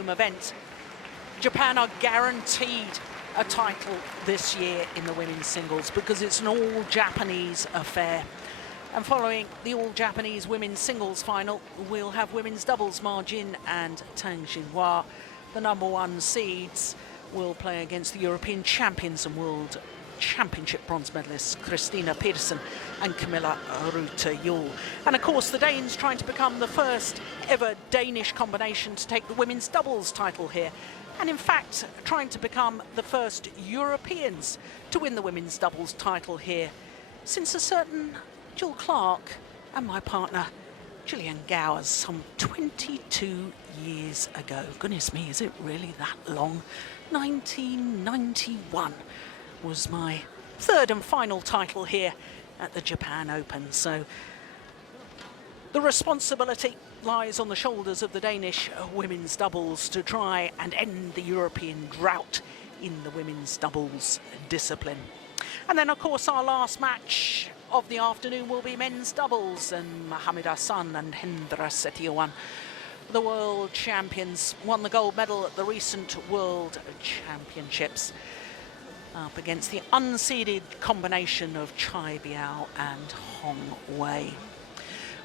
home event. Japan are guaranteed a title this year in the women's singles because it's an all-Japanese affair. And following the all-Japanese women's singles final, we'll have women's doubles. Ma Jin and Tang Xinhua, the #1 seeds, will play against the European champions and World Championship bronze medalists Christina Petersen and Camilla Rute-Juel. And of course, the Danes trying to become the first ever Danish combination to take the women's doubles title here. And in fact, trying to become the first Europeans to win the women's doubles title here since a certain Jill Clark and my partner Gillian Gowers some 22 years ago. Goodness me, is it really that long? 1991 was my third and final title here at the Japan Open. So the responsibility lies on the shoulders of the Danish women's doubles to try and end the European drought in the women's doubles discipline. And then, of course, our last match of the afternoon will be men's doubles, and Mohamed Hassan and Hendra Setiawan, the world champions, won the gold medal at the recent World Championships up against the unseeded combination of Chai Biao and Chong Wei.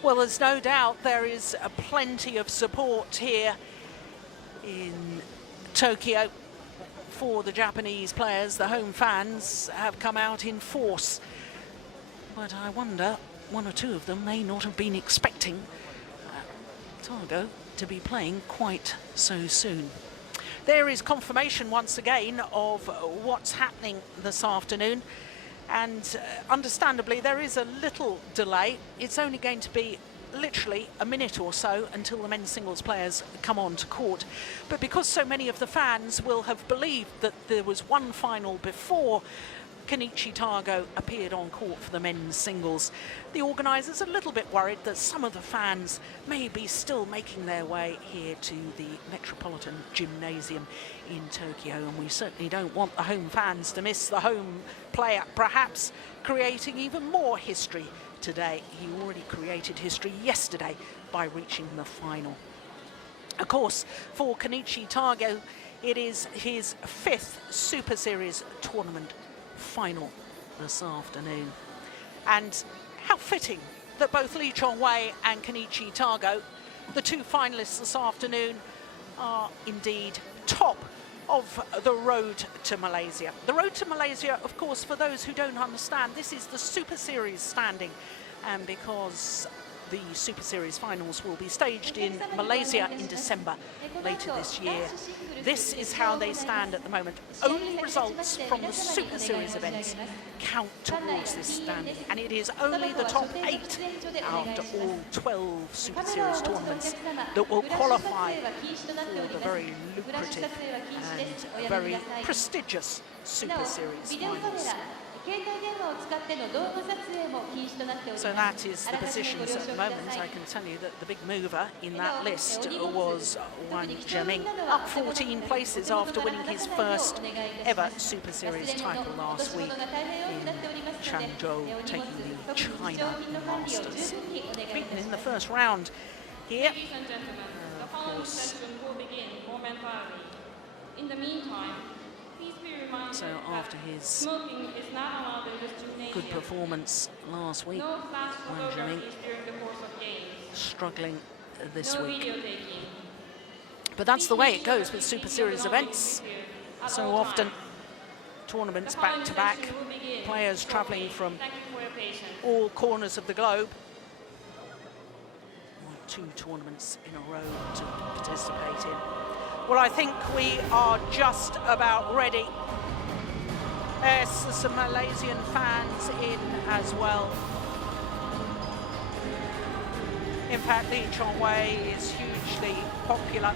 Well, there's no doubt there is plenty of support here in Tokyo for the Japanese players. The home fans have come out in force. But I wonder, one or two of them may not have been expecting Tago to be playing quite so soon. There is confirmation once again of what's happening this afternoon. And understandably, there is a little delay. It's only going to be literally a minute or so until the men's singles players come on to court. But because so many of the fans will have believed that there was one final before Kenichi Tago appeared on court for the men's singles, the organisers are a little bit worried that some of the fans may be still making their way here to the Metropolitan Gymnasium in Tokyo, and we certainly don't want the home fans to miss the home player, perhaps creating even more history today. He already created history yesterday by reaching the final. Of course, for Kenichi Tago, it is his 5th Super Series tournament final this afternoon. And how fitting that both Lee Chong Wei and Kenichi Tago, the two finalists this afternoon, are indeed top of the road to Malaysia. The road to Malaysia, of course, for those who don't understand, this is the Super Series standing, and because the Super Series finals will be staged in Malaysia in December later this year, this is how they stand at the moment. Only results from the Super Series events count towards this standing, and it is only the top 8 after all 12 Super Series tournaments that will qualify for the very lucrative and very prestigious Super Series finals. So that is the positions at the moment. I can tell you that the big mover in that list was Wang Zhiming, up 14 places after winning his first ever Super Series title last week in Changzhou, taking the China Masters. Beaten in the first round here. Of course. In the meantime, so after his good performance last week, Wang Zhiming struggling this week. But that's the way it goes with Super Series events. So often tournaments back to back, players travelling from all corners of the globe. 2 tournaments in a row to participate in. Well, I think we are just about ready. There's some Malaysian fans in as well. In fact, Lee Chong Wei is hugely popular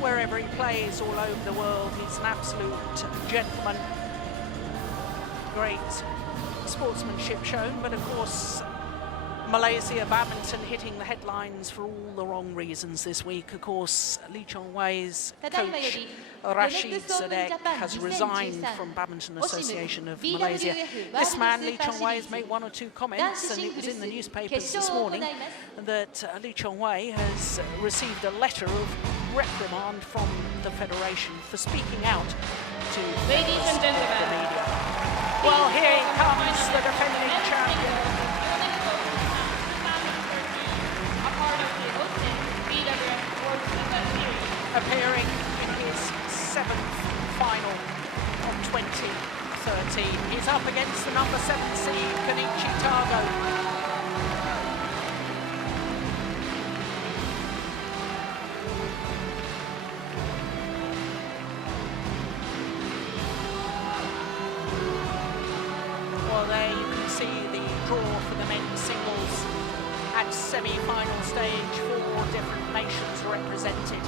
wherever he plays all over the world. He's an absolute gentleman. Great sportsmanship shown, but of course, Malaysia badminton hitting the headlines for all the wrong reasons this week. Of course, Lee Chong Wei's coach, Rashid Sadek, has resigned from Badminton Association of Malaysia. This man, Lee Chong Wei, has made 1 or 2 comments, and it was in the newspapers this morning that Lee Chong Wei has received a letter of reprimand from the federation for speaking out to Ladies and gentlemen, the media. Well, here comes the defending champion. Yonex Open Japan 2013, a part of the OSIM BWF World Superseries. Appearing in his 7th final of 2013. He's up against the number 7 seed, Kenichi Tago. Well, there you can see the draw for the men's singles at semi-final stage. 4 different nations represented.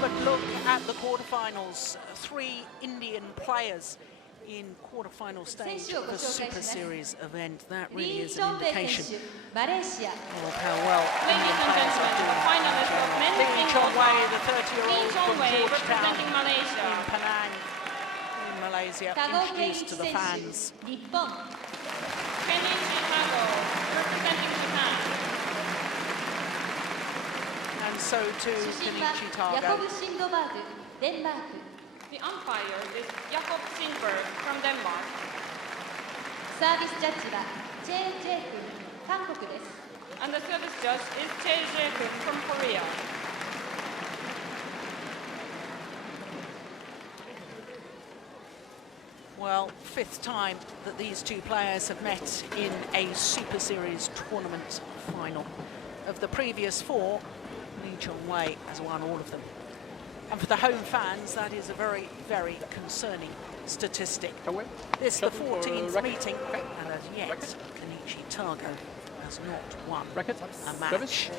But look at the quarterfinals. 3 Indian players in quarterfinal stage of the Super Series event. That really is an indication of how well Ladies and gentlemen, finalist of men's singles Chong Wei, the are 30-year-old Chong from Wei Georgetown representing Malaysia. in Penang, in Malaysia, introduced to the fans. Kenichi Tago representing Japan. And so too Kenichi Tago. The umpire is Jakob Singberg from Denmark. And the service judge is JJ Kun from Korea. Well, 5th time that these 2 players have met in a Super Series tournament final. Of the previous 4, Chong Wei has won all of them. And for the home fans, that is a very, very concerning statistic. This is the 14th meeting, and as yet, Kenichi Tago has not won a match.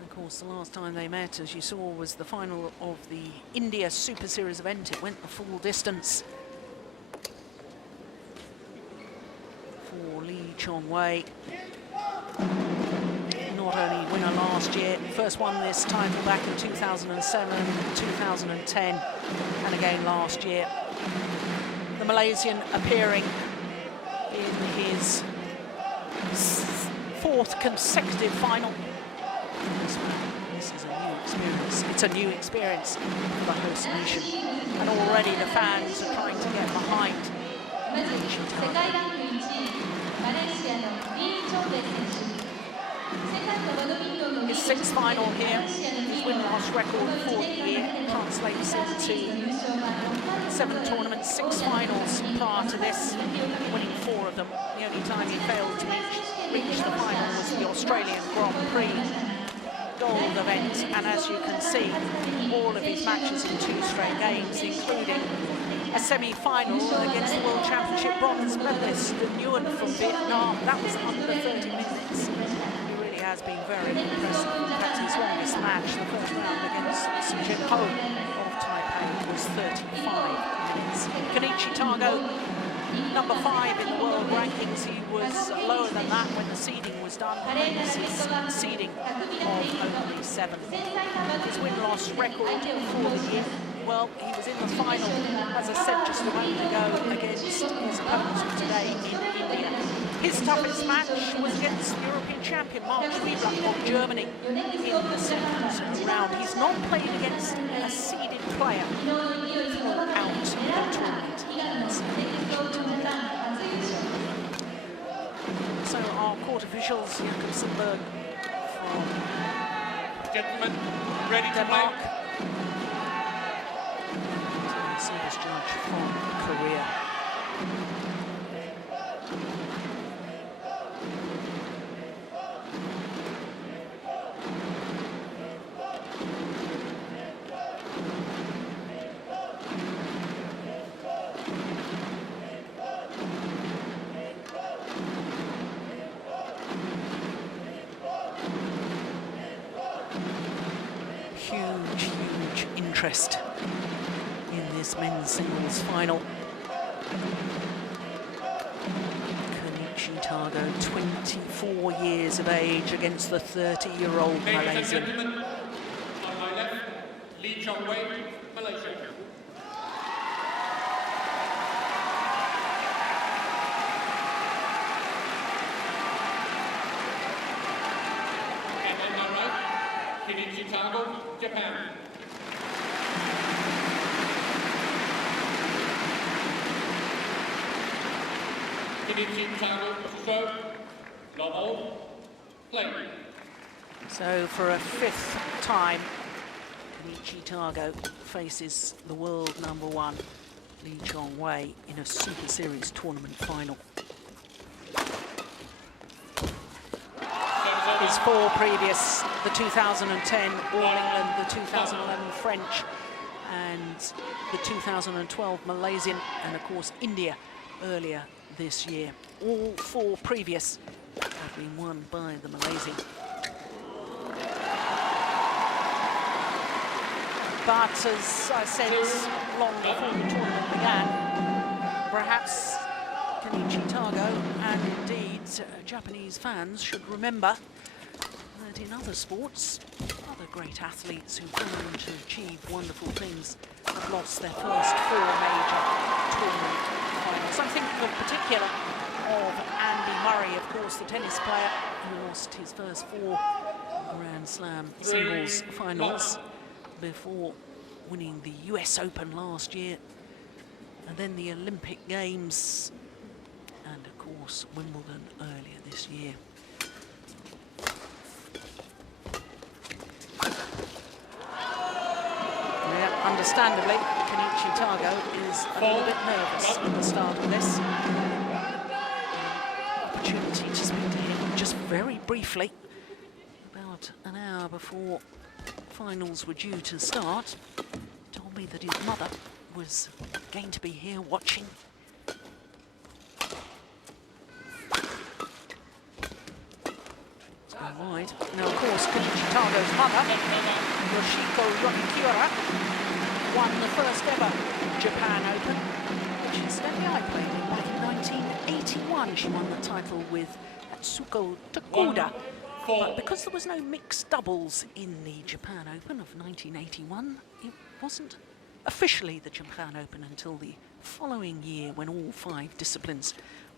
Of course, the last time they met, as you saw, was the final of the India Super Series event. It went the full distance for Chong Wei. Not only winner last year, first won this title back in 2007, 2010, and again last year. The Malaysian appearing in his 4th consecutive final. This is a new experience. It's a new experience for the host nation, and already the fans are trying to get behind Kenichi Tago. His 6th final here, his win-loss record for the year translates into 7 tournaments, 6 finals prior to this, winning 4 of them. The only time he failed to reach the final was the Australian Grand Prix gold event, and as you can see, all of his matches in 2 straight games, including a semi-final against the World Championship bronze medalist Nguyen from Vietnam. That was under 30 minutes. He really has been very impressive. In fact, his longest match, the first round against Jim Ho of Taipei, was 35 minutes. Kenichi Tago, number 5 in the world rankings. He was lower than that when the seeding was done. This is seeding of only 7. His win-loss record for the year, well, he was in the final, as I said just a moment ago, against his opponent today in India. His toughest match was against European champion Mark Schwiebler of Germany in the 2nd round. He's not played against a seeded player throughout the tournament. So our court officials, Jakob Singberg from Gentlemen, ready to Denmark. play. Service judge from Korea. Huge interest in this men's singles final. Kenichi Tago, 24 years of age, against the 30-year-old Malaysian. Ladies and gentlemen, on my left, Chong Wei, Malaysia. Kenichi Tago, Japan. Kenichi Tago to serve. Love all. Play. So for a 5th time, Kenichi Tago faces the world #1, Chong Wei, in a Super Series tournament final. His 4 previous, the 2010 All England, the 2011 French, and the 2012 Malaysian, and of course India earlier this year. All 4 previous have been won by the Malaysian. But as I said long before the tournament began, perhaps Kenichi Tago and indeed Japanese fans should remember that in other sports, other great athletes who've gone on to achieve wonderful things have lost their first 4 major tournament finals. I think in particular of Andy Murray, of course, the tennis player who lost his first 4 Grand Slam singles finals before winning the US Open last year, and then the Olympic Games, and of course Wimbledon earlier this year. Yeah, understandably, Kenichi Tago is a little bit nervous at the start of this. Opportunity to speak to him just very briefly, about an hour before finals were due to start. Told me that his mother was going to be here watching. It's gone wide. Now, of course, Kenichi Tago's mother, Yoshiko Yonekiura, won the first ever Japan Open, which incidentally I played in back in 1981. She won the title with Atsuko Takuda. But because there was no mixed doubles in the Japan Open of 1981, it wasn't officially the Japan Open until the following year when all 5 disciplines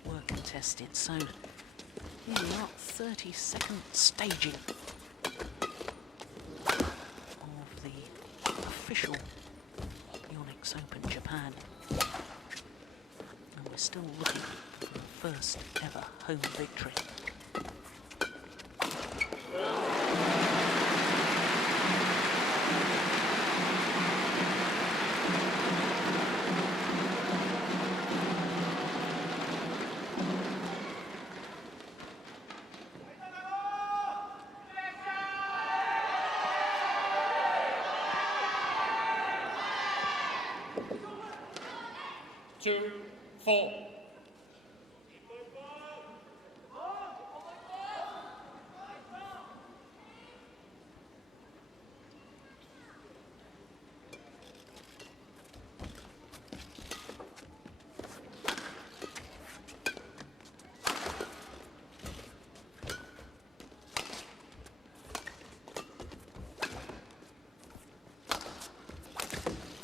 were contested. So here we are, 32nd staging of the official Yonex Open Japan. And we're still looking for the first ever home victory. Two, 4.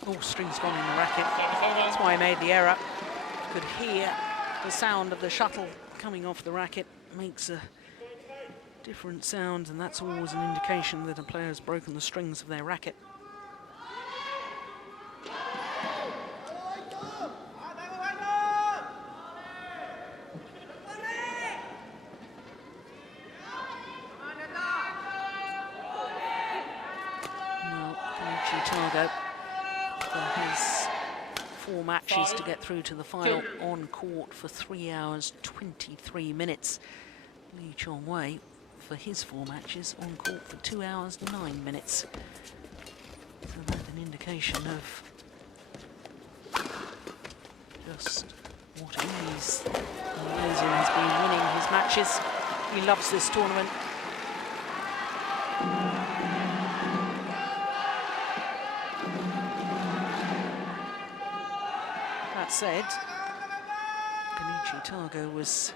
Oh, string's gone in the racket. That's why I made the error. Could hear the sound of the shuttle coming off the racket. Makes a different sound, and that's always an indication that a player has broken the strings of their racket. Well, Kenichi Tago, for his 4 matches to get through to the final, on court for 3 hours 23 minutes. Chong Wei, for his 4 matches, on court for 2 hours 9 minutes. So that's an indication of just what ease Malaysia has been winning his matches. He loves this tournament. That said, Kenichi Tago was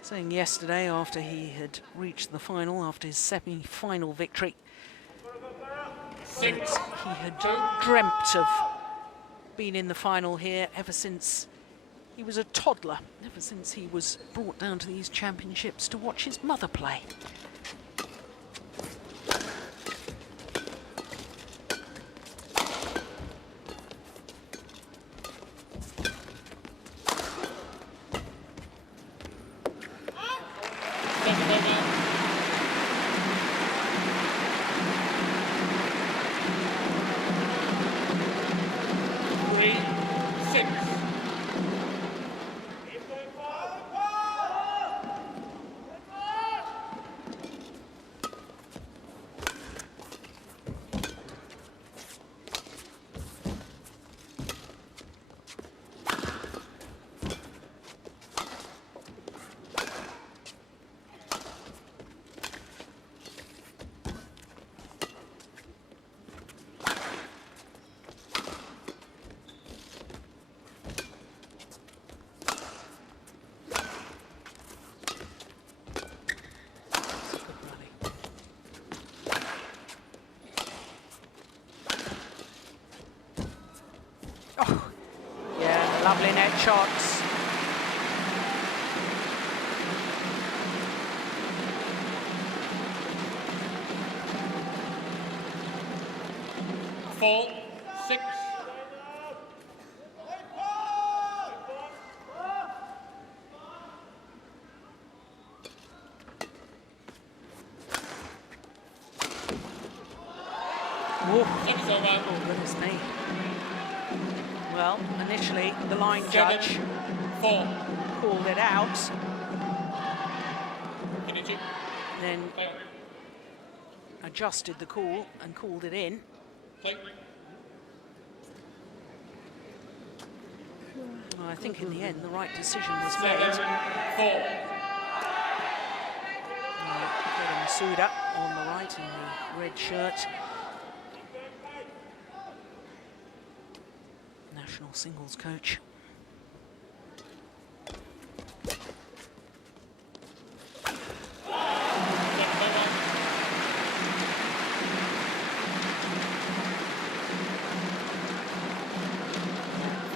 saying yesterday, after he had reached the final, after his semi-final victory, that he had dreamt of being in the final here ever since he was a toddler, ever since he was brought down to these championships to watch his mother play. Lovely net shots. Four, 6. Service over. Oh, goodness me. Well, initially the line 7, judge 4. called it out, Kenichi. then Play. adjusted the call and called it in. Play. Well, I think in the end the right decision was 7, made. 4. Masuda on the right in the red shirt. National singles coach.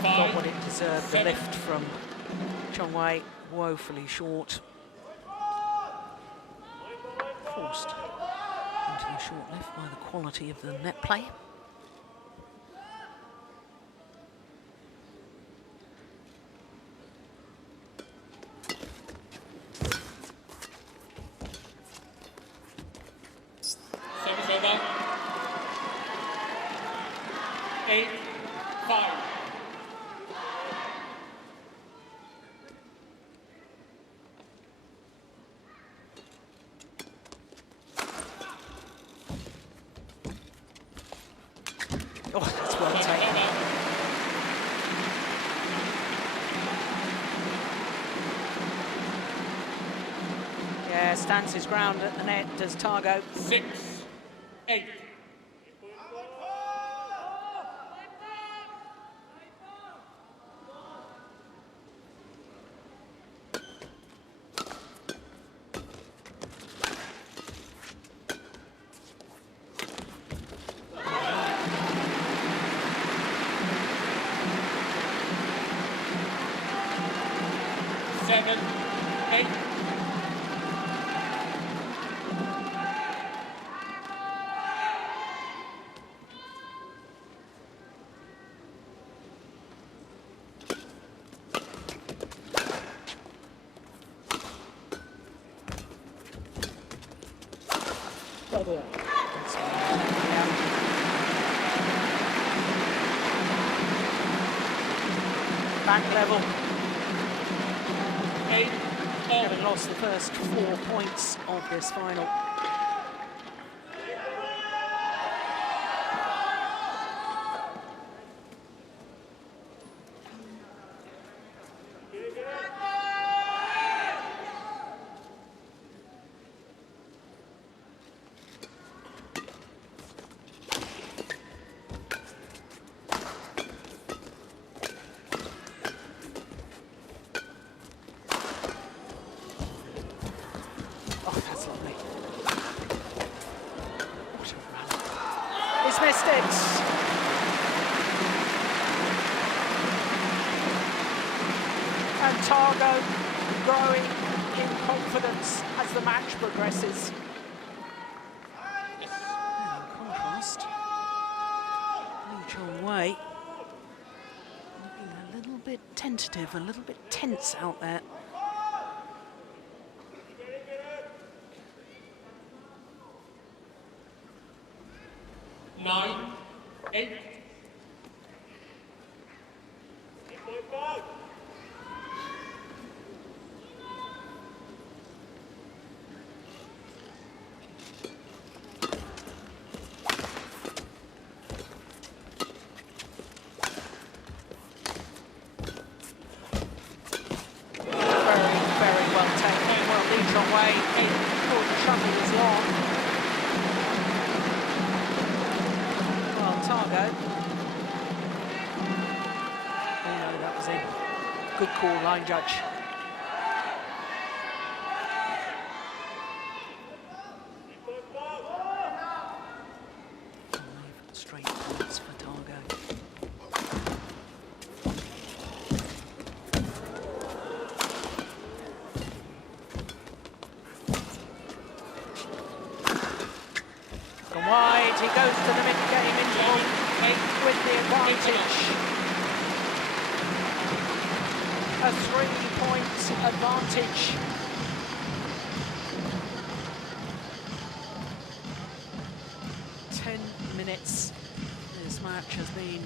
Got what it deserved, the lift from Chong Wei, woefully short. Forced into the short lift by the quality of the net play. Service over. 8, 5. Oh, that's well taken. Yeah, stands his ground at the net, does Tago. 6, 8. Seven, 8. Back level, 8, having lost the first 4 points of this final. Oh, that's lovely. What a run. He's missed it. And Tago growing in confidence as the match progresses. And in contrast, Chong Wei looking a little bit tentative, a little bit tense out there. 9, 8. Very well taken. Well, Lee Chong Wei thought the shuttle was long. Well, Tago. Oh no, that was in. Good call, line judge. 5 straight points for Tago. he goes to the mid-game interval with the advantage. A 3-point advantage. Minutes. This match has been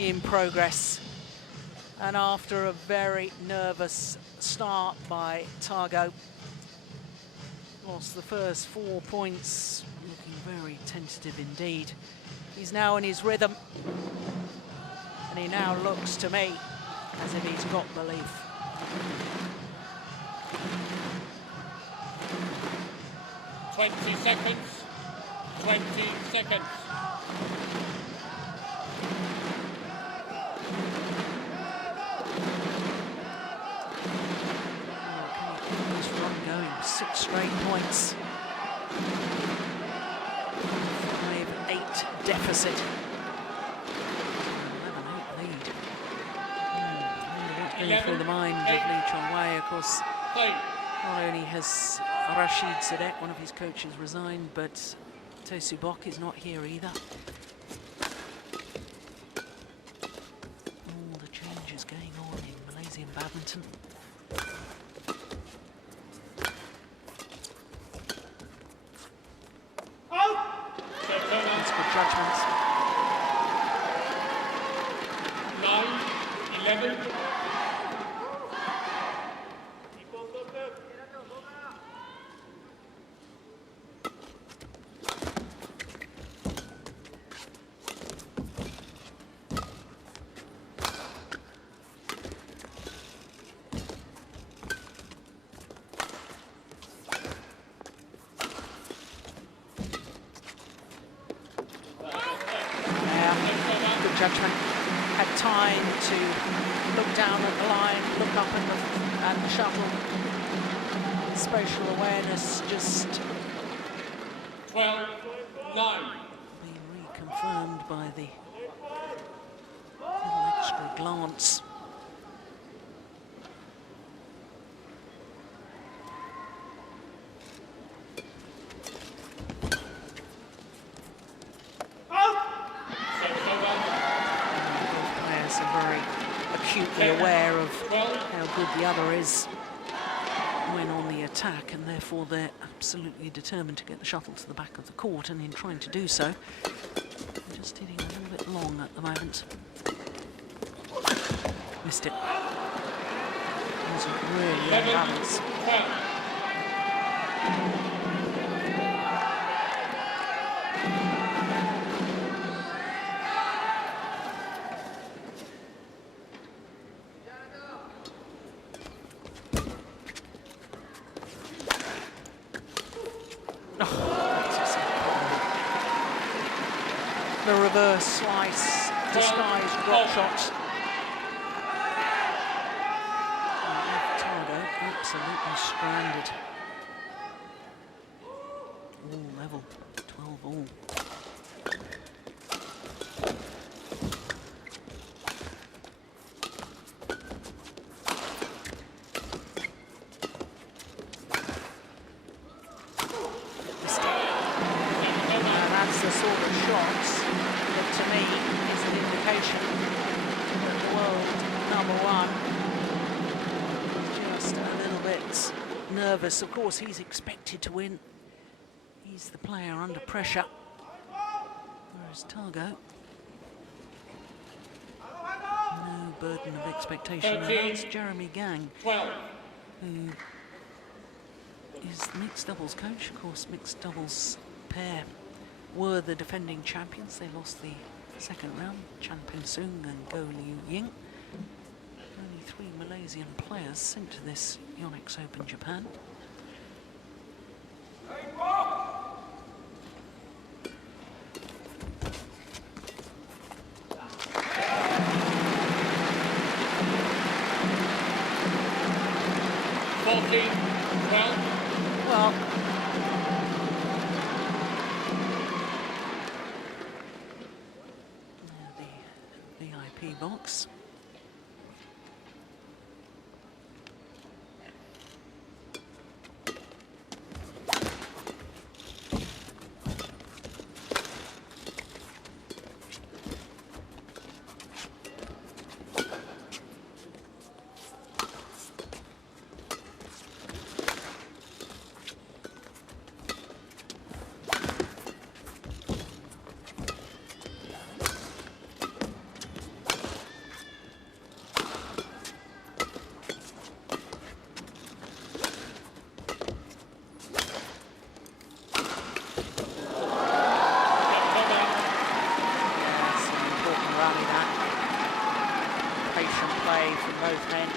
in progress, and after a very nervous start by Tago, lost the first 4 points, looking very tentative indeed. He's now in his rhythm, and he now looks to me as if he's got belief. $20 seconds. 20 seconds. This run going, 6 straight points. 5-8 deficit. 11-8 lead. What's going through the mind of Lee Chong Wei, of course. Not only has Rashid Sadek, one of his coaches, resigned, but Tosu Bok is not here either. All the changes going on in Malaysian badminton. That's good judgment. 9, 11. Judgment, had time to look down at the line, look up at the shuttle. Spatial awareness just 12, 9. being reconfirmed by the little extra glance. Acutely aware of how good the other is when on the attack, and therefore they're absolutely determined to get the shuttle to the back of the court, and in trying to do so, they're just hitting a little bit long at the moment. Missed it. It was really unbalanced. The reverse slice, disguised drop shot. Tago absolutely stranded. All level, 12 all. That's the sort of shots that, to me, is an indication that the world #1 is just a little bit nervous. Of course, he's expected to win. He's the player under pressure. Whereas Tago, no burden of expectation. And that's Jeremy Gang, who is the mixed doubles coach. Of course, mixed doubles pair were the defending champions. They lost the second round, Chan Peng-sung and Go Liu Ying. Only 3 Malaysian players sent to this Yonex Open Japan. Well, the VIP box. That's an important rally, that. Patient play from both men.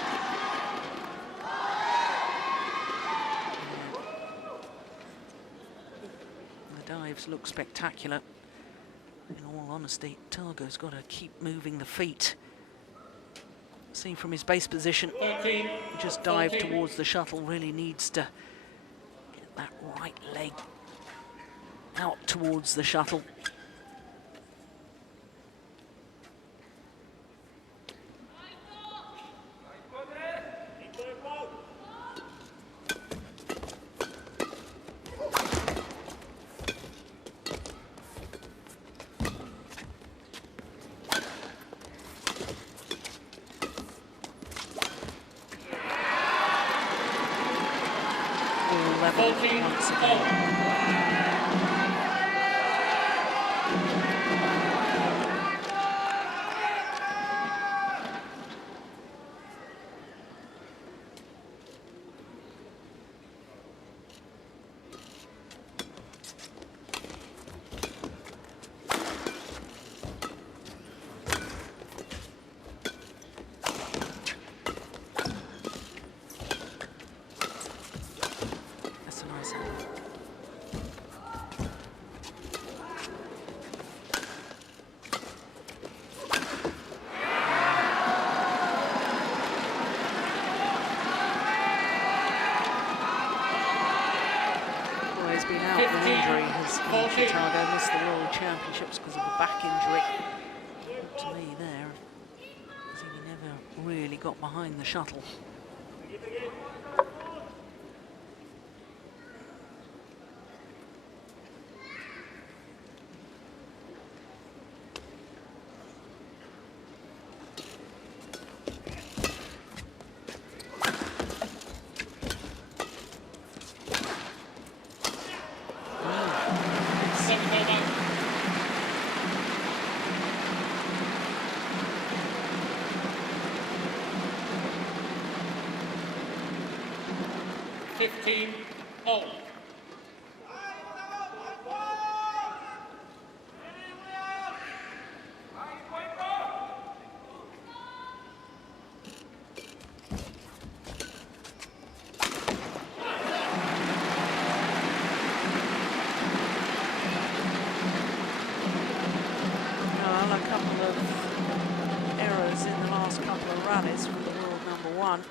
The dives look spectacular. In all honesty, Tago's got to keep moving the feet. See, from his base position, 13, just dive 14. towards the shuttle, really needs to get that right leg out towards the shuttle. All level 14, once again. That's a nice one. Well, he's been out with 15, injury. Has 14. Tago missed the World Championships because of a back injury. Looked to me there, as he never really got behind the shuttle. Second over. Fifteen all. Well, a couple of errors in the last couple of rallies from the world number one.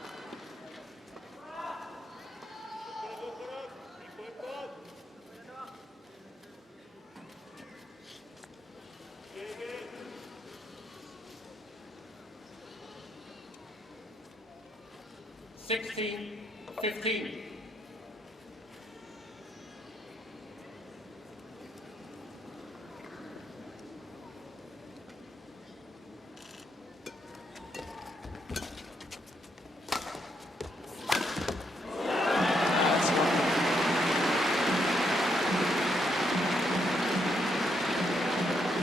16-15. That's lovely.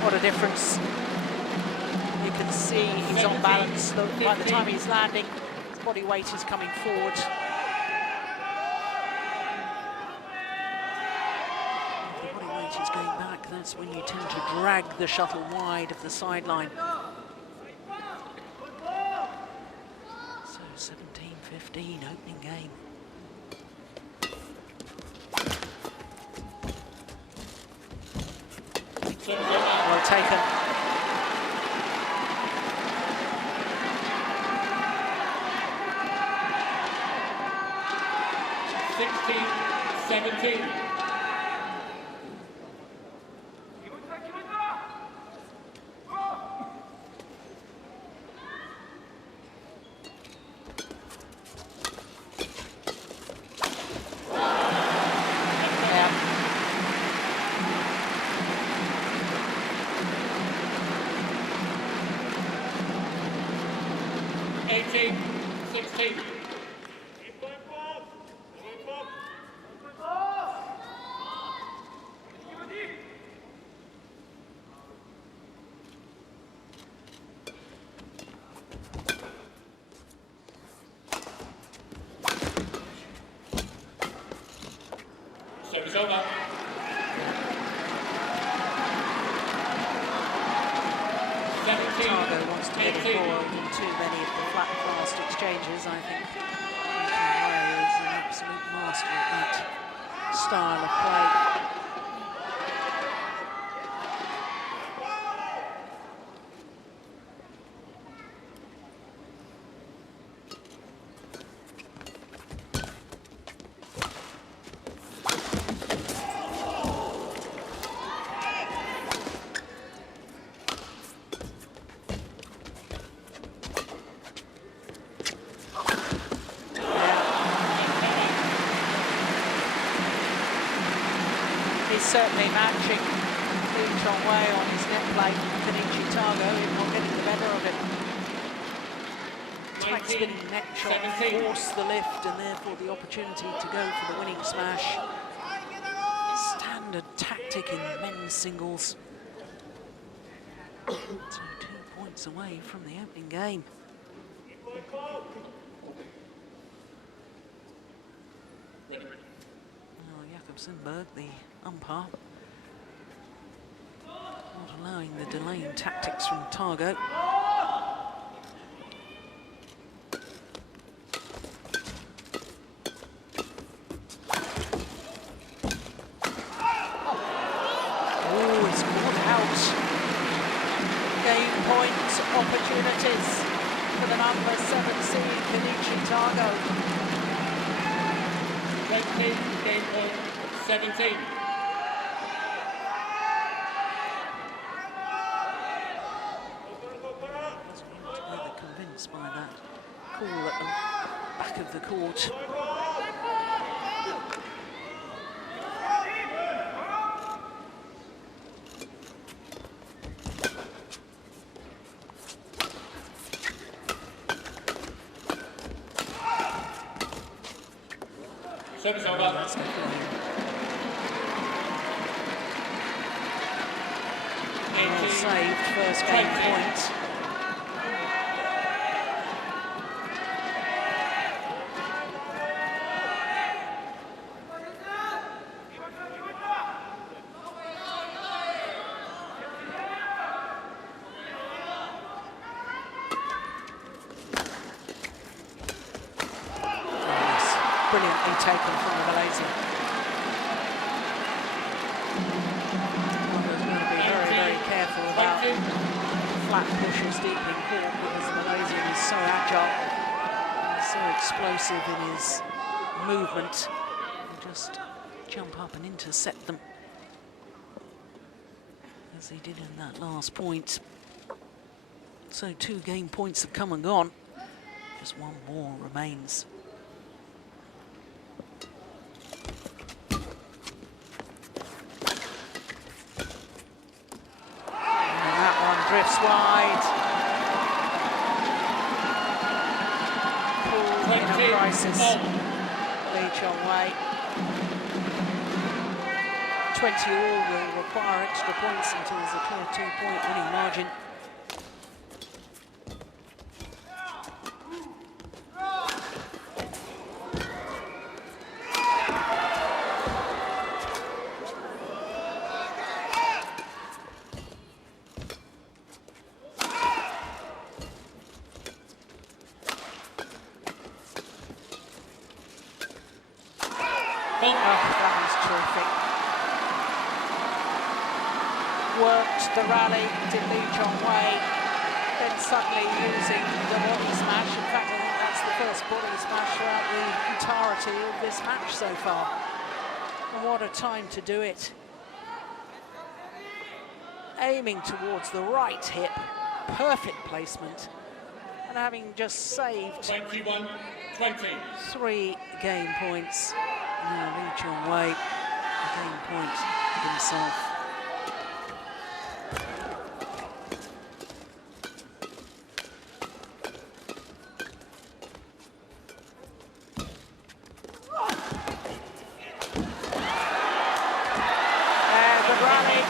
What a difference. You can see he's on balance. Look, by the time he's landing, his body weight is coming forward. If the body weight is going back, that's when you tend to drag the shuttle wide of the sideline. So 17-15 opening game. Well taken. Sixteen, 17. Yeah. 18-16. Service over. Tago wants to get embroiled in too many of the flat fast exchanges. I think Chong Wei is an absolute master at that style of play. Certainly matching Chong Wei on his net play. Kenichi Tago is not getting the better of it. Tight spinning net shot forced the lift and therefore the opportunity to go for the winning smash. Standard tactic in men's singles. So 2 points away from the opening game. Sundberg, the umpire, not allowing the delaying tactics from Tago. Oh, he's caught out. Game point opportunities for the number 7 seed, Kenichi Tago. Game point. 17. Wasn't altogether convinced by that call at the back of the court. Service over. That's good for him. Well saved, first game point. Brilliantly taken from the Malaysian. Wonder's going to be very, very careful about flat pushes deep in court because the Malaysian is so agile, he's so explosive in his movement. He'll just jump up and intercept them, as he did in that last point. So 2 game points have come and gone. Just one more remains. Drifts wide. Cool in a crisis. Chong Wei. 20 all will require extra points until there's a clear 2-point winning margin. Oh, that was terrific. Worked the rally, did Chong Wei, then suddenly using the body smash. In fact, I think that's the first body smash throughout the entirety of this match so far. And what a time to do it. Aiming towards the right hip, perfect placement, and having just saved 21-20. 3 game points. Now Chong Wei, a game point himself. And the rally.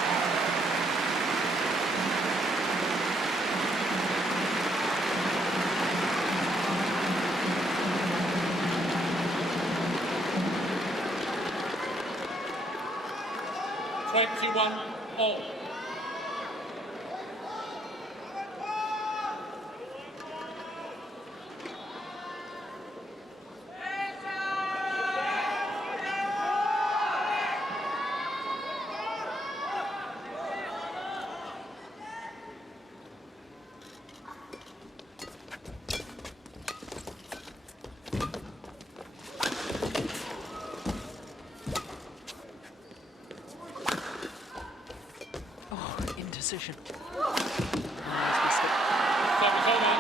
decision. Oh, he's missed it. Service over.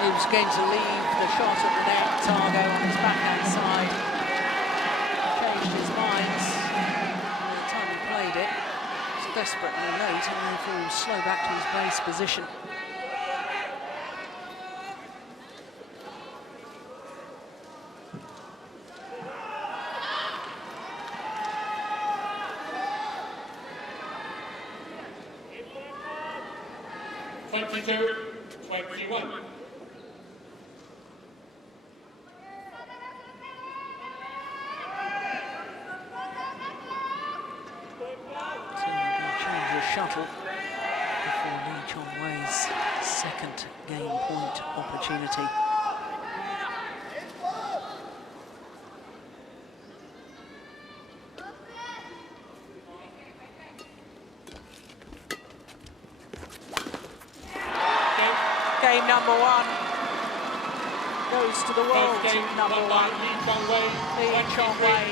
He was going to leave the shot at the net. Tago on his backhand side changed his mind by the time he played it. It was desperately late, and therefore he was slow back to his base position. Twenty-two, 21. Shuttle before Lee Chong Wei's second game point opportunity. Game number one goes to the world team number one. Lee Chong Wei.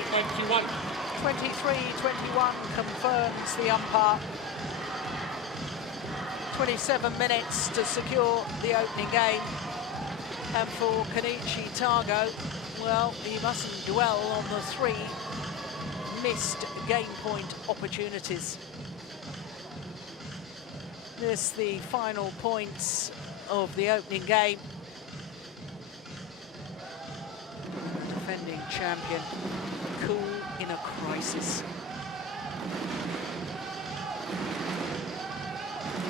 23-21 confirms the umpire. 27 minutes to secure the opening game. And for Kenichi Tago, well, he mustn't dwell on the 3 missed game point opportunities. This the final points of the opening game. Defending champion, cool in a crisis.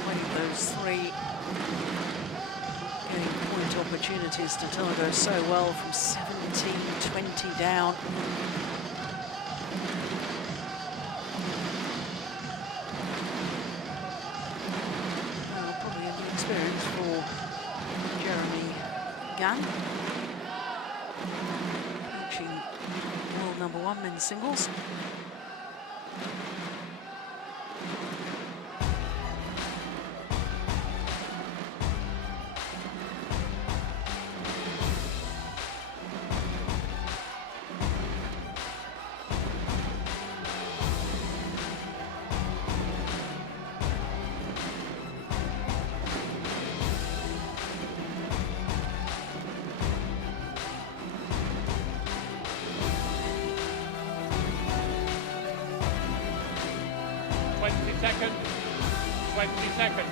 Winning those 3 game point opportunities to Tago so well from 17-20 down. Probably a new experience for Jeremy Gan. Coaching world number 1 men's singles. Seconds. 20 seconds.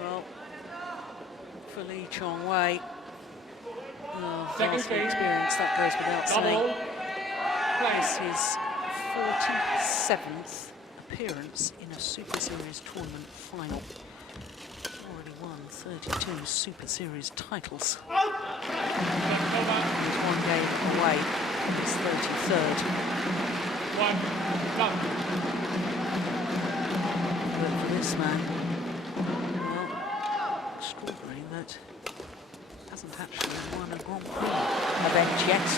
Well, for Lee Chong Wei, Second vast game. experience, that goes without saying. Play. This is 47th appearance in a Super Series tournament final. Already won 32 Super Series titles. He's 1 game away from his 33rd. 1 done. But for this man, well, extraordinary that hasn't actually won a Grand Prix event yet.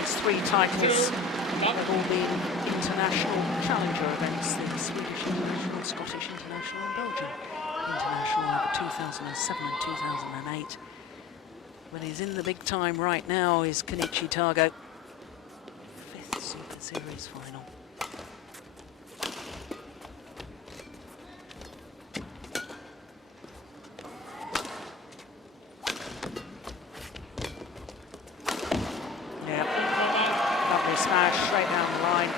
His 3 titles have all been international challenger events, the Swedish International, Scottish International and Belgian International over 2007 and 2008. But he's in the big time right now is Kenichi Tago. 5th Super Series final. Smash straight down the line.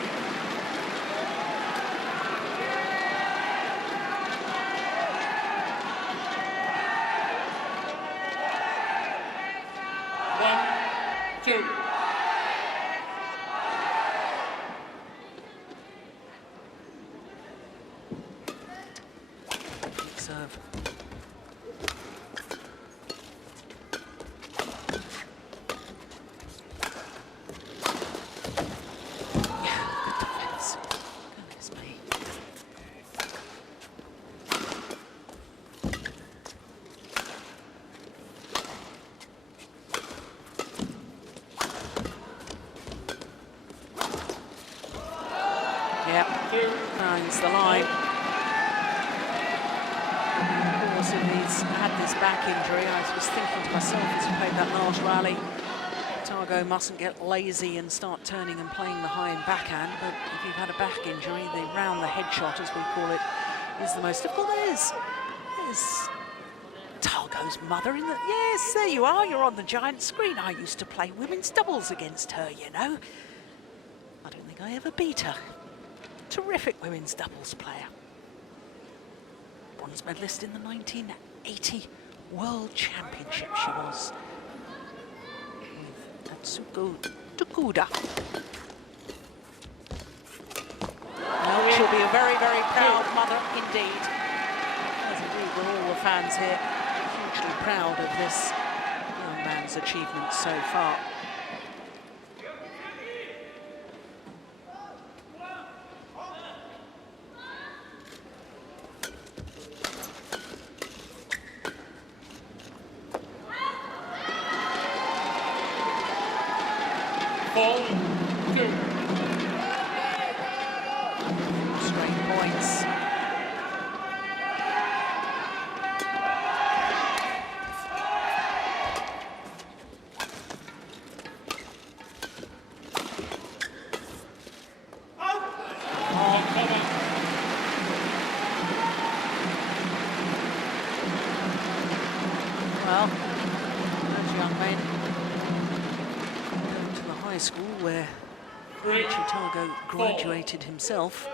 One, two. Good serve. Yeah, finds the line. Of course, if he's had this back injury, I was thinking to myself as he played that last rally, Tago mustn't get lazy and start turning and playing the high and backhand, but if you've had a back injury, the round the head shot, as we call it, is the most difficult. There's Tago's mother in the... Yes, there you are, you're on the giant screen. I used to play women's doubles against her, you know. I don't think I ever beat her. Terrific women's doubles player. Bronze medalist in the 1980 World Championship she was. With Atsuko Tokuda. Well, she'll be a very, very proud mother indeed. As indeed were all the fans here, hugely proud of this young man's achievements so far. Ball 2. Straight points. Well, those young men going to the high school where Kenichi Tago graduated himself.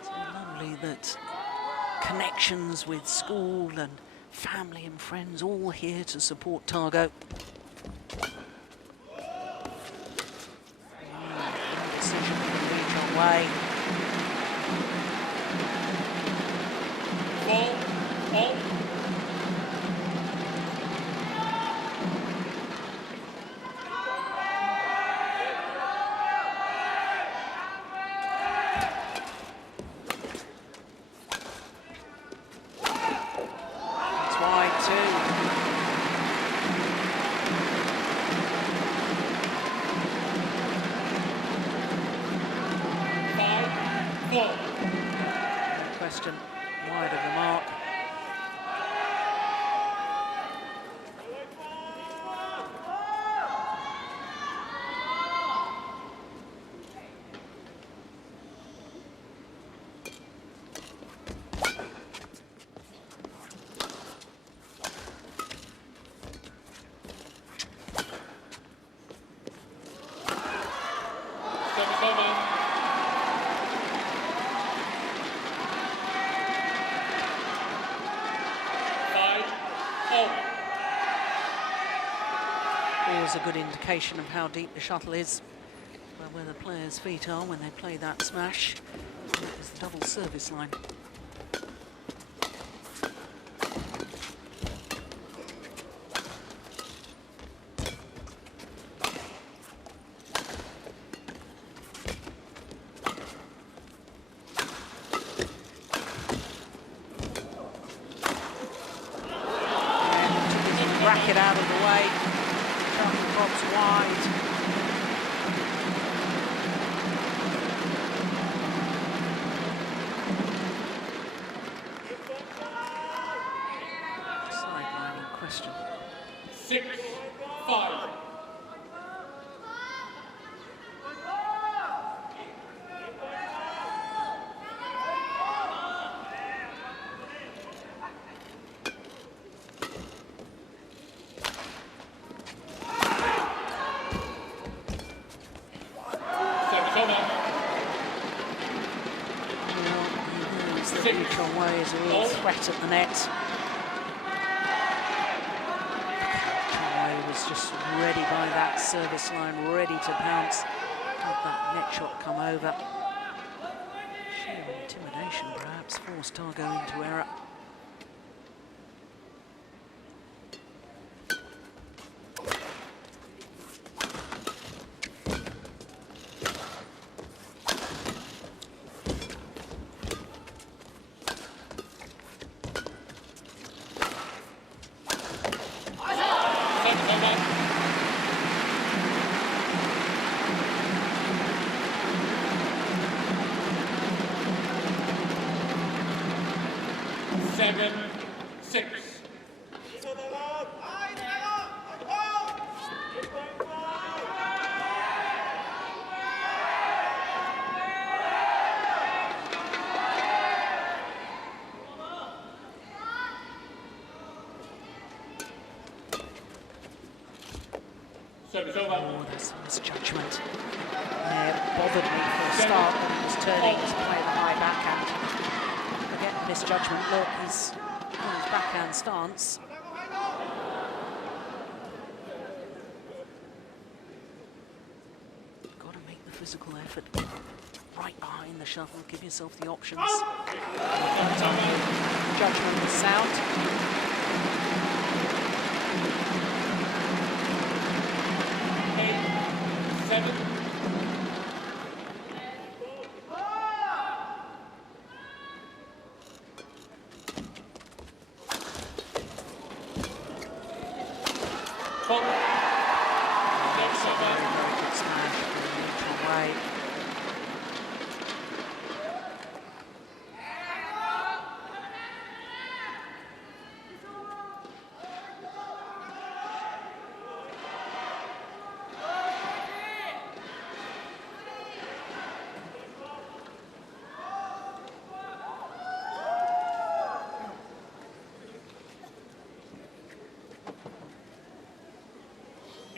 It's lovely that connections with school and family and friends all here to support Tago. Decision from Chong Wei. Ball. It's wide too. No question, wide of the mark. Always a good indication of how deep the shuttle is, where the players' feet are when they play that smash. That is the double service line. Racket out of the way. Shuttle drops wide. Sideline in question. 6-5. Chong Wei is a real threat at the net. Chong Wei was just ready by that service line, ready to pounce. Had that net shot come over. Sheer intimidation perhaps forced Tago into error. 7, 6. Service over. Oh, there's some misjudgment. Yeah, it bothered me for a start when he was turning to play the high backhand. Again, misjudgment. Look, he's on his backhand stance. Got to make the physical effort. Right behind the shuttle, give yourself the options. Judgment was sound. 7. Four. Next Very, over. very good smash from Chong Wei.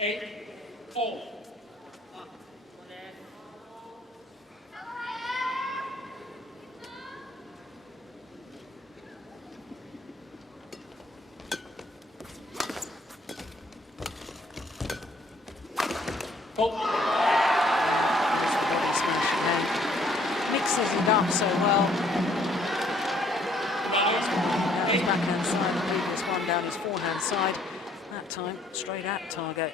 Eight, 4. Four. There's the body smash again. Mixes it up so well. 9, Down his 8. backhand side, the previous one down his forehand side. That time, straight at target.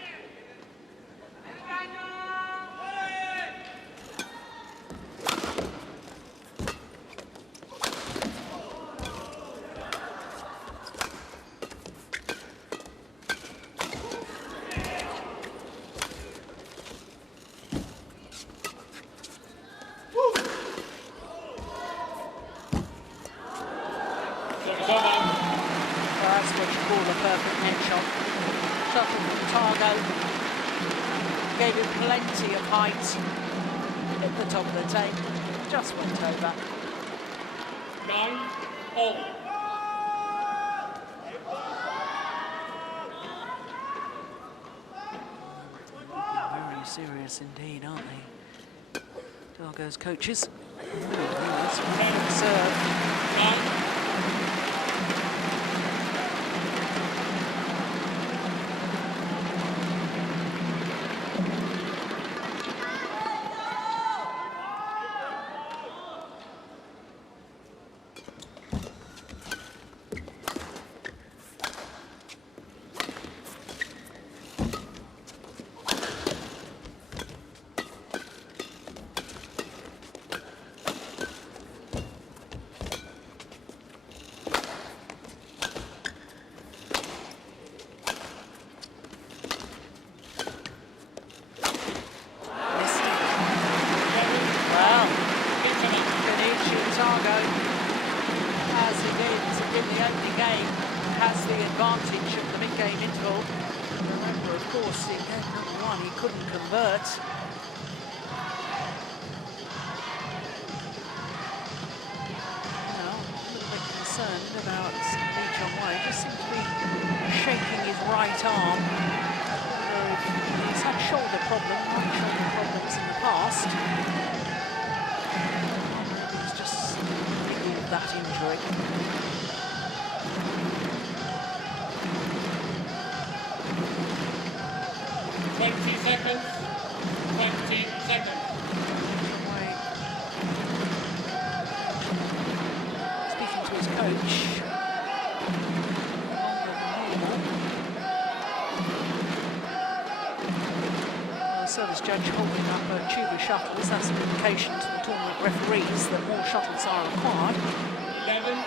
Service over. So that's what you call a perfect net shot. Shuttle from Tago. Gave him plenty of height at the top of the tape. Just went over. 9, all. Very serious indeed, aren't they? Tago's coaches. Ooh, serve. 9. Well, Kenichi Tago, as he did in the opening game, has the advantage of the mid-game interval. Remember, of course, in game number one, he couldn't convert. Now, a little bit concerned about Chong Wei. Just seems to be shaking his right arm. He's had shoulder problems in the past. He's just niggled that injury. Seconds. 20 seconds. Speaking to his coach. The service judge holding up a tube of shuttles. That's an indication to the tournament referees that more shuttles are required. 11, 9.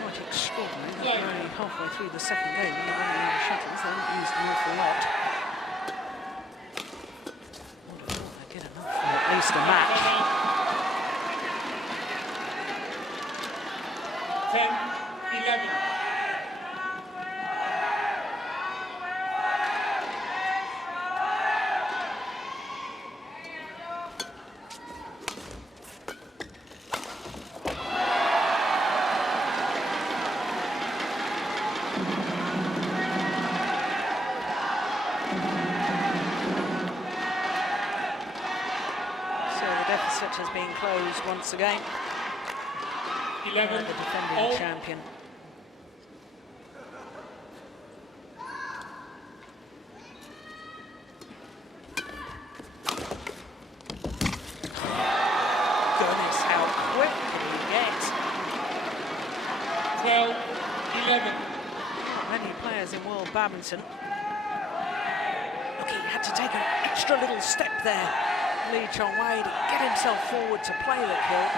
Quite extraordinary that we're only halfway through the second game and they're running out of shuttles. They haven't used an awful lot. Get enough for at least a match. 10, 11. So the deficit has been closed once again. 11. The defending all. champion. Goodness, how quick can you get? 12. 11. Not many players in world badminton. Look, he had to take an extra little step there, Lee Chong Wei, to get himself forward to play the kill.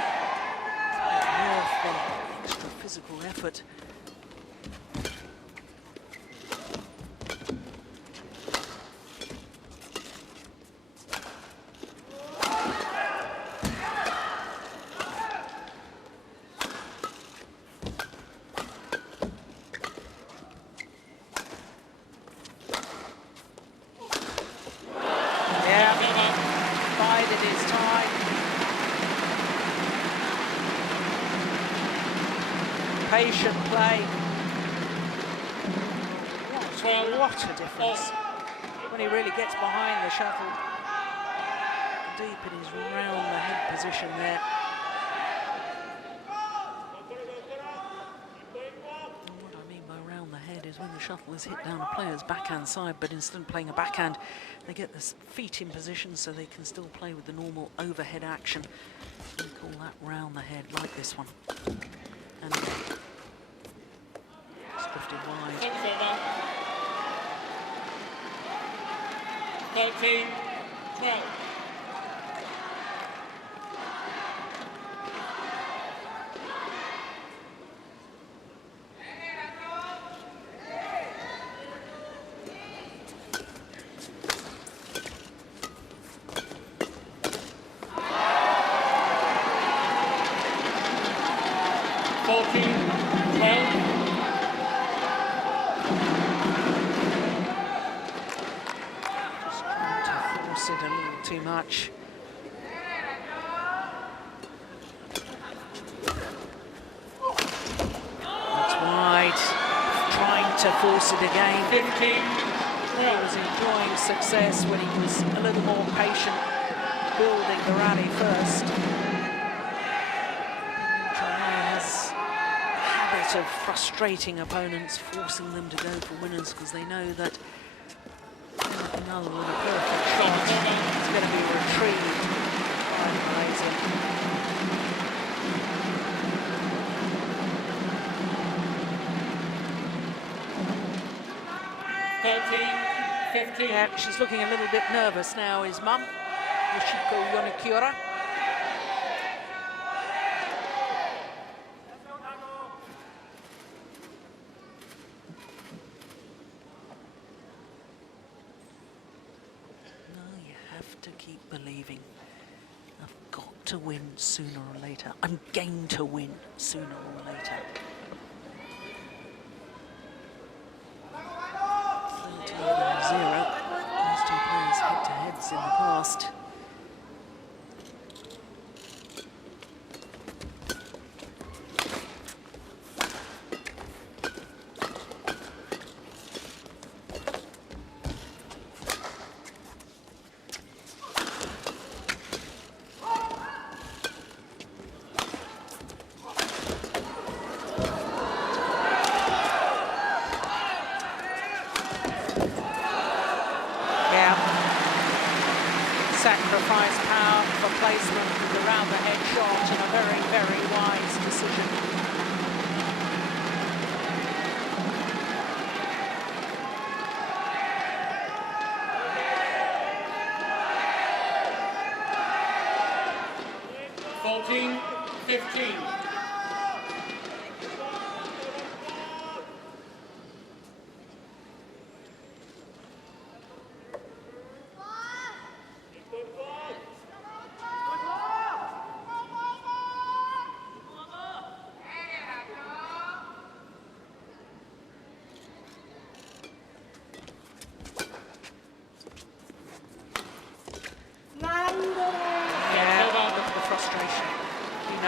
Worth the extra physical effort. Yeah, bided his time. Patient play. What a difference when he really gets behind the shuttle. Deep in his round the head position there. And what I mean by round the head is when the shuttle is hit down a player's backhand side, but instead of playing a backhand, they get the feet in position so they can still play with the normal overhead action. We call that round the head, like this one. And drifted wide. 13. 12. It a little too much. That's wide. Trying to force it again. 15. He was enjoying success when he was a little more patient, building the rally first. Chong Wei has a habit of frustrating opponents, forcing them to go for winners because they know that another one, a perfect shot, it's going to be retrieved by Malaysia. Yeah, she's looking a little bit nervous now, his mum, Yoshiko Yonekiura. To keep believing. I've got to win sooner or later. I'm going to win sooner or later. 13-0. These two players head-to-heads in the past. Sacrifice power for placement with the round the head shot and a very, very wise decision.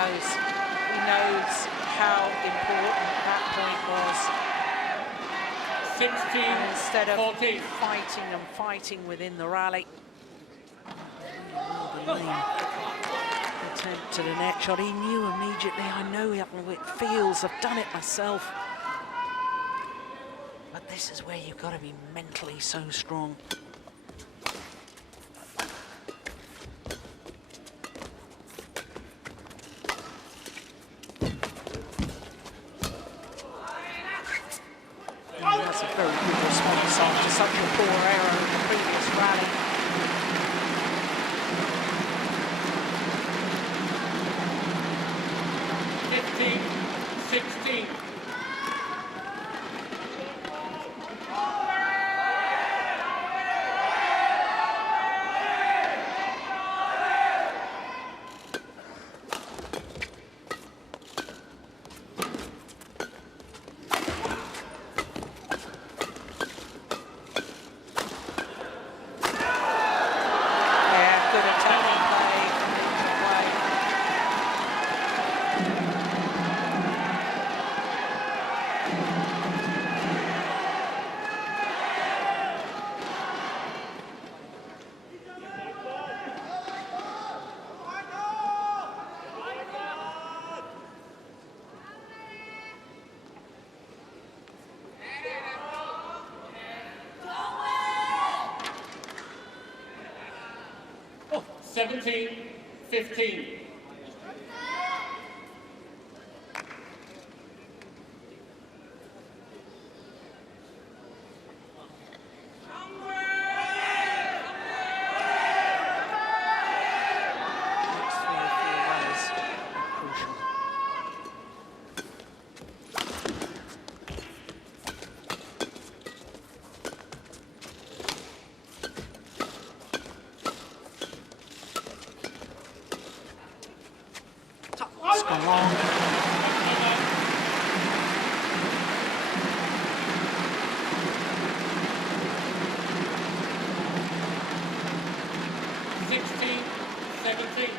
knows. He knows how important that point was. 16, And instead of 14. fighting and fighting within the rally, the lean attempt to the net shot. He knew immediately, I know how it feels, I've done it myself. But this is where you've got to be mentally so strong. That's a very good response after such a poor error in the previous rally. Fifteen, 16. Yeah, good attacking play from Chong Wei. Oh, 17, 15. Next 3 or 4 rallies are crucial. It's gone long. Sixteen, 17.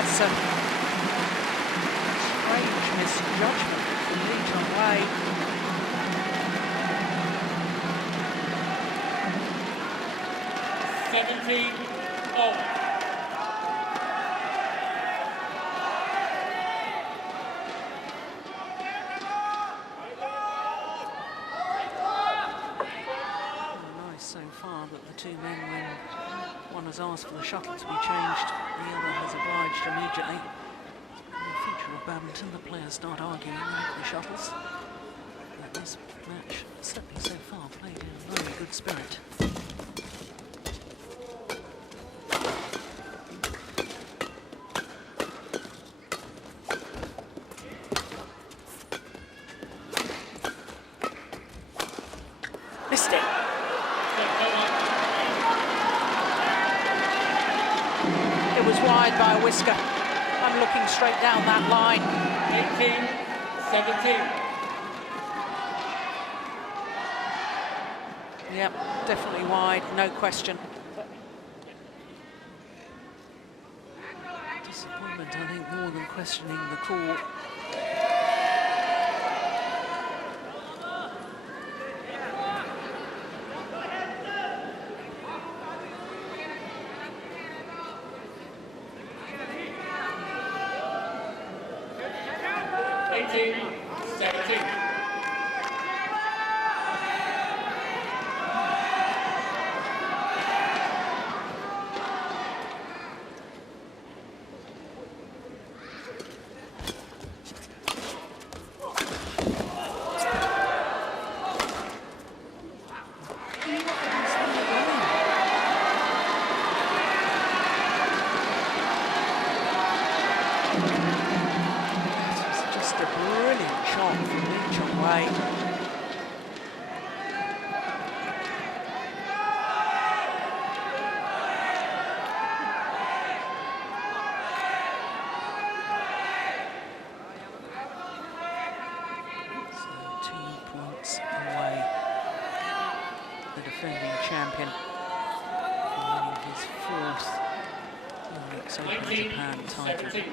That's a strange misjudgment from Lee Chong Wei. Seventeen, oh. Nice so far that the two men, when one has asked for the shuttle to be changed, the other has obliged immediately. In the feature of badminton, the players start arguing over the shuttles. But this match, certainly so far, played in very good spirit. Missed it. It was wide by a whisker. I'm looking straight down that line. 18, 17. Yep, definitely wide, no question. Disappointment, I think, more than questioning the call. Eighteen, 17. Wei. So 2 points away. The defending champion winning his 4th Yonex Open Japan title. 17.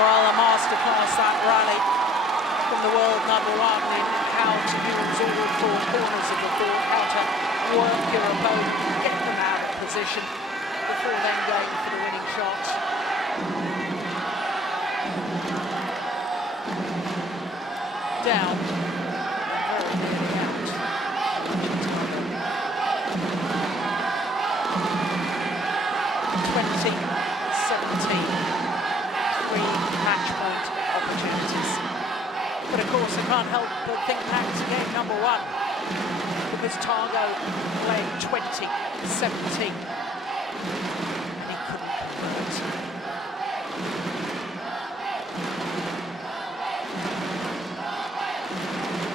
Well, a masterclass, that rally from the world #1 in how to use all 4 corners of the court, how to work your opponent, get them out of position before then going for the winning shot. Down, very nearly out. 20-17. 3 match point opportunities. But of course I can't help but think back to game #1 because Tago played 20-17 and he couldn't convert.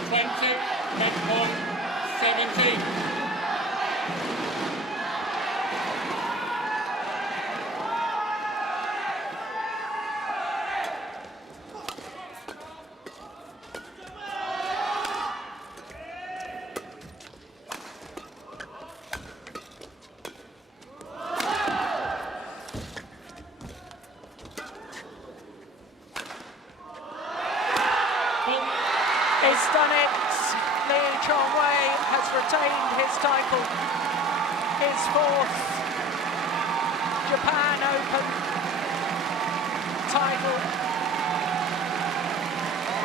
20, match point 17. He's done it. Chong Wei has retained his title, his 4th Japan Open title,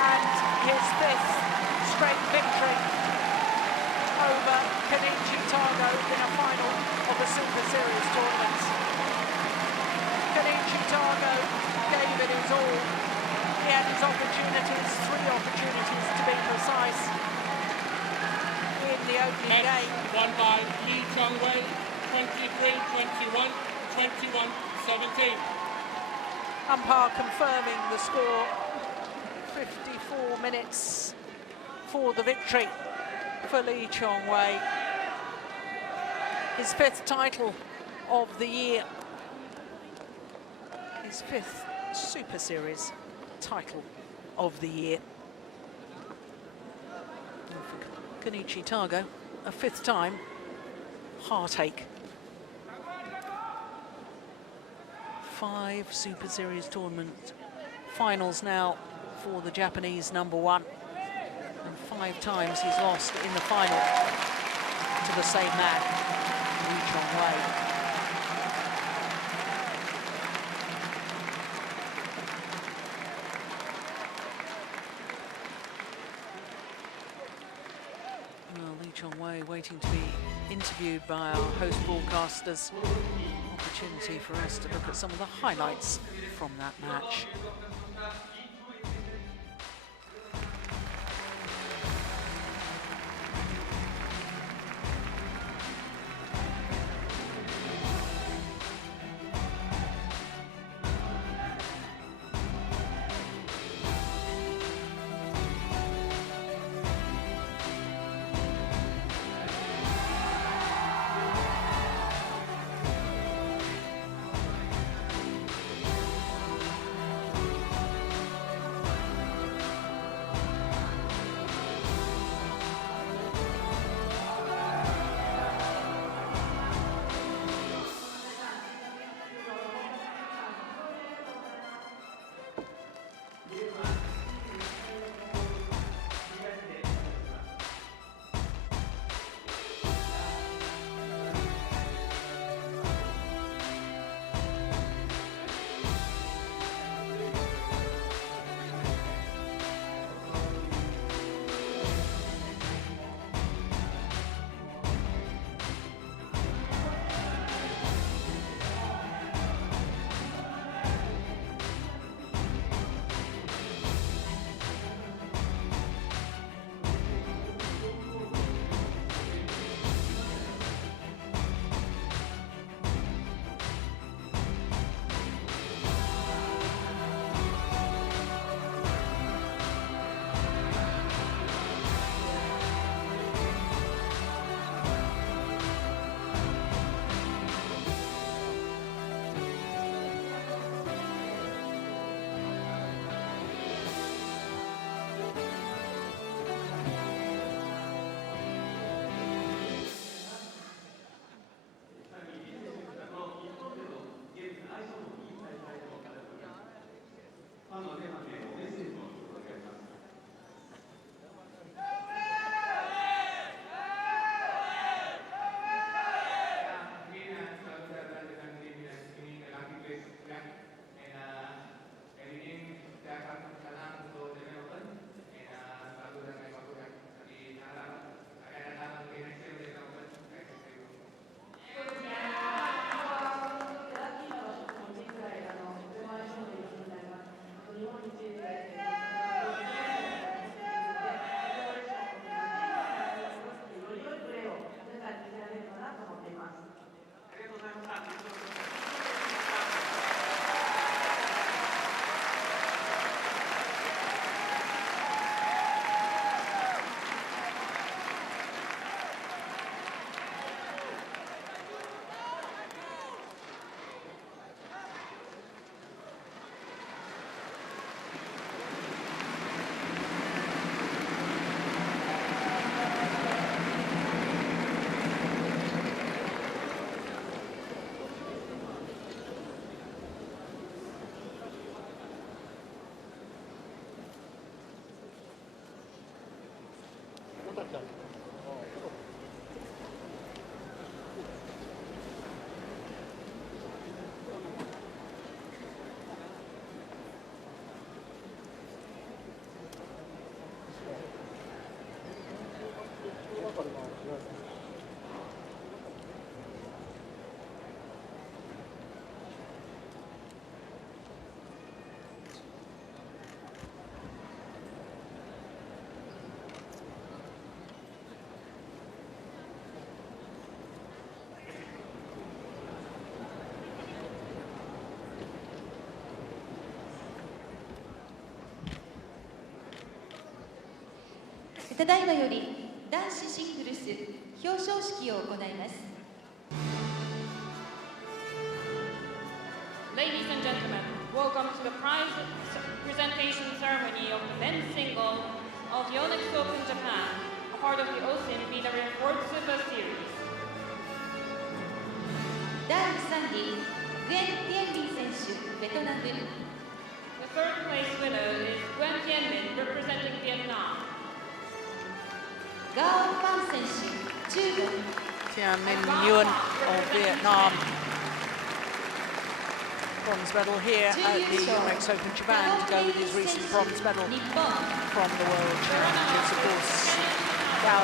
and his 5th straight victory over Kenichi Tago in a final of the Super Series tournament. Kenichi Tago gave it his all. He had his opportunities, 3 opportunities to be precise, in the opening game. Won by Chong Wei, 23-21, 21-17. Umpire confirming the score, 54 minutes for the victory for Chong Wei. His 5th title of the year, his 5th Super Series title of the year. And for Kenichi Tago, a 5th time, heartache. 5 Super Series tournament finals now for the Japanese #1, and 5 times he's lost in the final to the same man, Chong Wei. Chong Wei waiting to be interviewed by our host broadcasters. Opportunity for us to look at some of the highlights from that match. ただいまより男子シングルス表彰式を行います。 Ladies and gentlemen, welcome to the prize presentation ceremony of the men's single of Yonex Open Japan, a part of the OSIM BWF World Superseries. 第3位、グエン・ティエンビン選手、ベトナム。 The third place winner is Gwen Tien Minh, representing Vietnam. ガオ・ファン選手、中国。 Tian Min Nguyen of Vietnam. Bronze medal here at the Yonex Open Japan to go with his recent bronze medal from the World Championships. Of course, Gao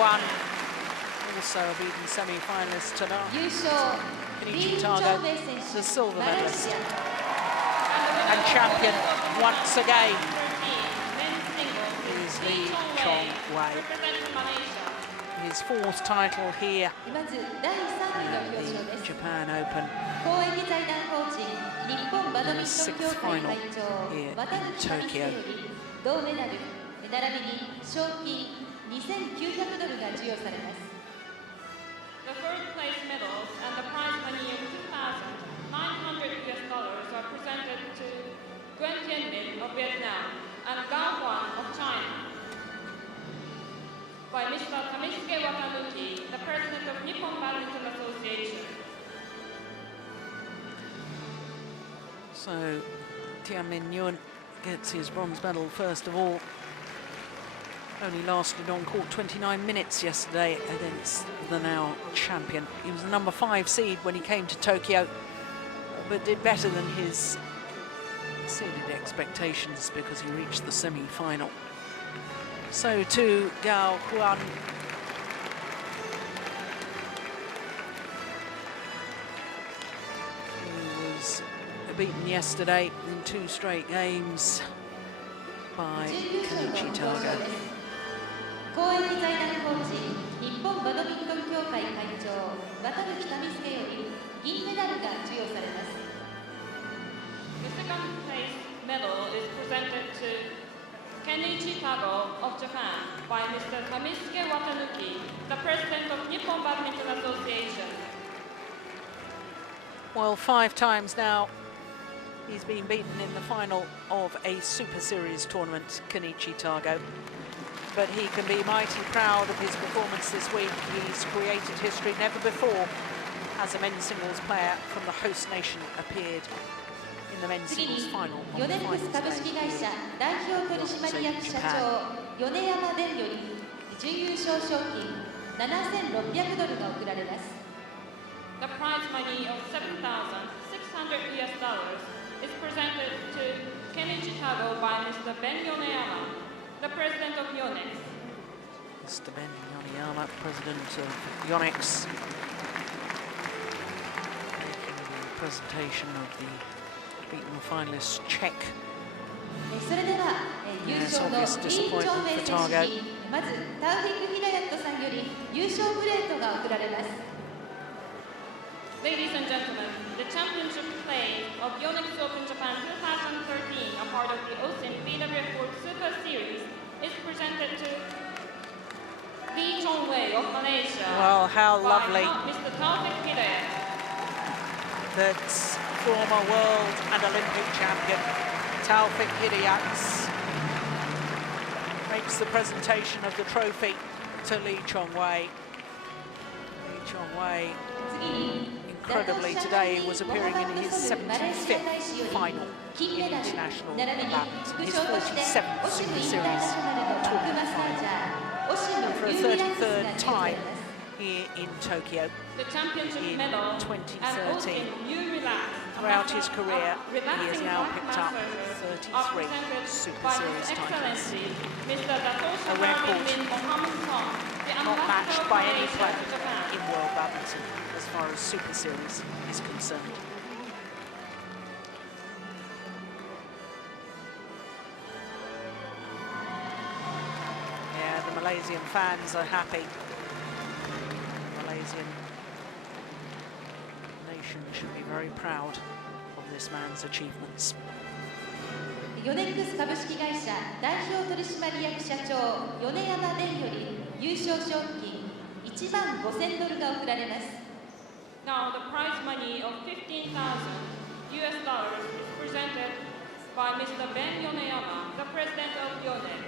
Guan, also a beaten semi-finalist tonight. 優勝、 Kenichi リー・チョ Tago, ンウェイ選 the 手、 silver マレー medalist シア。 and champion once again Men's singles is is Lee Lee Chong Chong Wei. Wei, representing Malaysia. His fourth title here まず第3位の at 表彰で the す。 Japan Open. 公益財団法人日本バドミントン協会会長 here 渡辺 in 久美 Tokyo. より銅メダル並びに賞金2900ドルが授与されます。 The third place medals and the prize money of $2,900 are presented to Gwen Tien Minh of Vietnam and Gao Guan of China by Mr. Kamisuke Watanuki, the president of Nippon Badminton Association. So Tian Min Nguyen gets his bronze medal first of all. Only lasted on court 29 minutes yesterday against the now champion. He was the number 5 seed when he came to Tokyo, but did better than his seeded expectations because he reached the semi-final. So too Gao Huan. He was beaten yesterday in 2 straight games by 準優勝の Kenichi 表 Tago. 彰です。公益財団法人日本バドミントン協会会長渡辺久美介より銀メダルが授与されます。 The second place medal is presented to Kenichi Tago of Japan by Mr. Kamisuke Watanuki, the president of Nippon Badminton Association. Well, 5 times now he's been beaten in the final of a Super Series tournament, Kenichi Tago. But he can be mighty proud of his performance this week. He's created history. Never before has a men's singles player from the host nation appeared in the men's 次に singles final ヨ on ネ the ックス final 株式 day 会社 here 代表取 at 締役社 Japan. 長米山伝より準優勝賞金7600ドルが贈られます。 The prize money of $7,600 is presented to Kenichi Tago by Mr. Ben Yoneyama, the president of Yonex. Mr. Ben Yoneyama, president of Yonex, making the presentation of the beaten finalist check. それでは優勝のリー・チョンウェイ選手にまずタウフィック・ヒダヤットさんより優勝プレートが贈られます。 Ladies and gentlemen, the championship play of Yonex Open Japan 2013, a part of the OSIM BWF World Superseries, is presented to Lee Chong Wei of Malaysia. Well, how by lovely Mr. Taufik Hidayat. that former world and Olympic champion Taufik Hidayat makes the presentation of the trophy to Lee Chong Wei. Lee Chong Wei, 次に incredibly today, was appearing in his 75th final in 金メダル international 並びに badminton, 副 his 賞として 47th オシム Super インターナ Series ショナルのバックマ tournament ッサージ final. ャーオシム For a ユーリラックスが 33rd 授与され time ます。 here in Tokyo. The championship In medal and 2013. OSIM New Relax. Throughout his career, he has Relaxing now back picked up massages are 33 presented Super by Series His titles. Excellency Mr. Dato' A record bin Mohammed Song, the not ambassador matched of by any Malaysia player to Japan. in world badminton as far as Super Series is concerned. Yeah, the Malaysian fans are happy. The Malaysian nation should be very proud of this man's achievements. ヨネックス株式会社代表取締役社長米山蓮より優勝賞金1万5000ドルが贈られます。 Now the prize money of $15,000 is presented by Mr. Ben Yoneyama, the president of Yonex.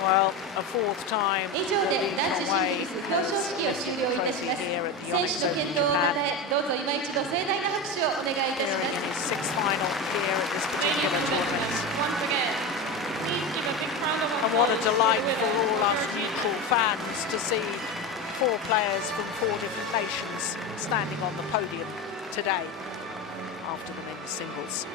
Well, a fourth time 以上で男子 Chong Wei シングルス表彰 has 式を終了いたし trophy ます。 here at the 選 Yonex 手の Open 健闘をた Japan. たえ、どうぞ今一度盛大な拍手をお願いいたし Appearing ま in す。 his sixth final here at this Ladies particular and gentlemen, tournament. once again, please give a big round of And what a applause to delight the for winner, all us Kenichi neutral fans to see 4 players from 4 different nations standing on the podium today after the men's singles.